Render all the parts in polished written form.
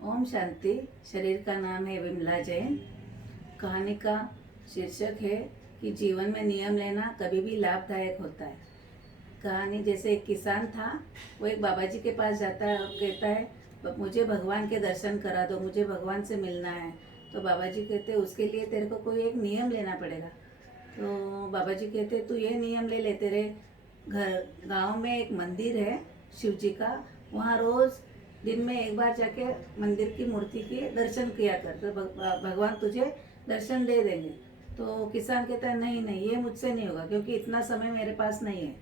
ओम शांति। शरीर का नाम है विमला जैन। कहानी का शीर्षक है कि जीवन में नियम लेना कभी भी लाभदायक होता है। कहानी जैसे एक किसान था, वो एक बाबा जी के पास जाता है और कहता है मुझे भगवान के दर्शन करा दो, मुझे भगवान से मिलना है। तो बाबा जी कहते उसके लिए तेरे को कोई एक नियम लेना पड़ेगा। तो बाबा जी कहते तू ये नियम ले ले, तेरे घर गांव में एक मंदिर है शिव जी का, वहाँ रोज़ दिन में एक बार जाके मंदिर की मूर्ति के दर्शन किया कर, तो भगवान तुझे दर्शन दे देंगे। तो किसान कहता है नहीं नहीं, ये मुझसे नहीं होगा क्योंकि इतना समय मेरे पास नहीं है।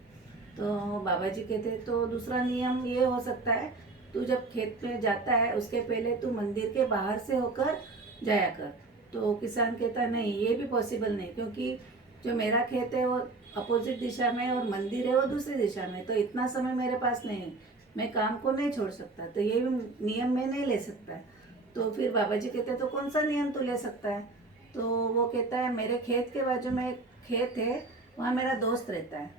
तो बाबा जी कहते तो दूसरा नियम ये हो सकता है, तू जब खेत में जाता है उसके पहले तू मंदिर के बाहर से होकर जाया कर। तो किसान कहता नहीं, ये भी पॉसिबल नहीं क्योंकि जो मेरा खेत है वो अपोजिट दिशा में और मंदिर है वो दूसरी दिशा में, तो इतना समय मेरे पास नहीं है, मैं काम को नहीं छोड़ सकता, तो ये भी नियम मैं नहीं ले सकता। तो फिर बाबा जी कहते तो कौन सा नियम तू ले सकता है? तो वो कहता है मेरे खेत के बाजू में एक खेत है, वहाँ मेरा दोस्त रहता है,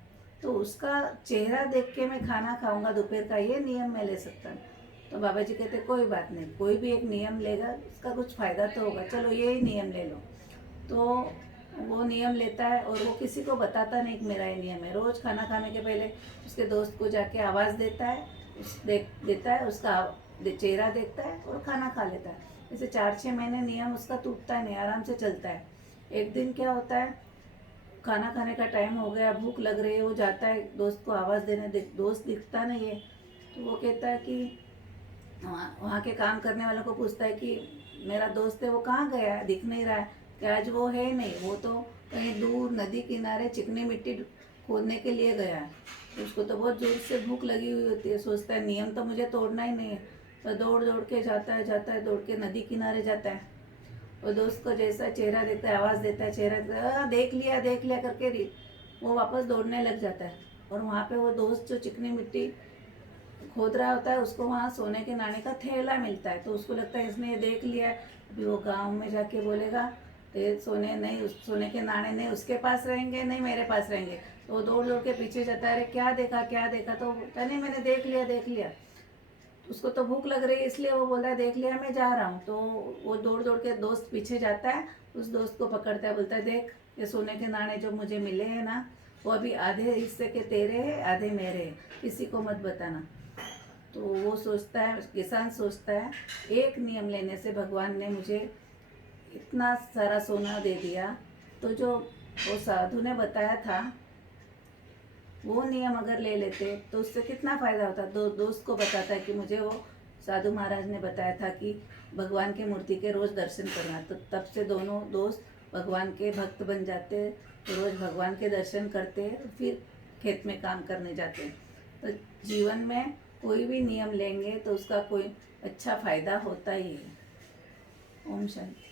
तो उसका चेहरा देख के मैं खाना खाऊंगा दोपहर का, ये नियम मैं ले सकता हूँ। तो बाबा जी कहते कोई बात नहीं, कोई भी एक नियम लेगा उसका कुछ फ़ायदा तो होगा, चलो यही नियम ले लो। तो वो नियम लेता है और वो किसी को बताता नहीं कि मेरा ये नियम है। रोज़ खाना खाने के पहले उसके दोस्त को जाके आवाज़ देता है, देता है, उसका चेहरा देखता है और खाना खा लेता है। ऐसे 4-6 महीने नियम उसका टूटता नहीं, आराम से चलता है। एक दिन क्या होता है, खाना खाने का टाइम हो गया, भूख लग रही है, वो जाता है दोस्त को आवाज़ देने, दोस्त दिखता नहीं है। तो वो कहता है कि वहाँ के काम करने वालों को पूछता है कि मेरा दोस्त है वो कहाँ गया है, दिख नहीं रहा है कि आज वो है नहीं, वो तो कहीं दूर नदी किनारे चिकनी मिट्टी खोदने के लिए गया है। तो उसको तो बहुत जोर से भूख लगी हुई होती है, सोचता है नियम तो मुझे तोड़ना ही नहीं है, तो दौड़ दौड़ के जाता है, दौड़ के नदी किनारे जाता है। और दोस्त को जैसा चेहरा देखता है, आवाज़ देता है, चेहरा देखता है, देख लिया करके वो वापस दौड़ने लग जाता है। और वहाँ पे वो दोस्त जो चिकनी मिट्टी खोद रहा होता है, उसको वहाँ सोने के नाणे का थैला मिलता है। तो उसको लगता है इसने ये देख लिया है, अभी वो गांव में जाके बोलेगा तो ये सोने नहीं, उस सोने के नाणे नहीं उसके पास रहेंगे, नहीं मेरे पास रहेंगे। तो वो दौड़ दौड़ के पीछे जाता है, अरे क्या देखा क्या देखा? तो बोलता नहीं मैंने देख लिया। उसको तो भूख लग रही है इसलिए वो बोल रहा है देख लिया, मैं जा रहा हूँ। तो वो दौड़ दौड़ के दोस्त पीछे जाता है, उस दोस्त को पकड़ता है, बोलता है देख ये सोने के नाणे जो मुझे मिले हैं ना, वो अभी आधे हिस्से के तेरे हैं, आधे मेरे हैं, किसी को मत बताना। तो वो सोचता है, किसान सोचता है एक नियम लेने से भगवान ने मुझे इतना सारा सोना दे दिया, तो जो वो साधु ने बताया था वो नियम अगर ले लेते तो उससे कितना फ़ायदा होता। दोस्त को बताता है कि मुझे वो साधु महाराज ने बताया था कि भगवान के मूर्ति के रोज़ दर्शन करना, तो तब से दोनों दोस्त भगवान के भक्त बन जाते, रोज़ भगवान के दर्शन करते, फिर खेत में काम करने जाते। तो जीवन में कोई भी नियम लेंगे तो उसका कोई अच्छा फ़ायदा होता ही है। ओम शांति।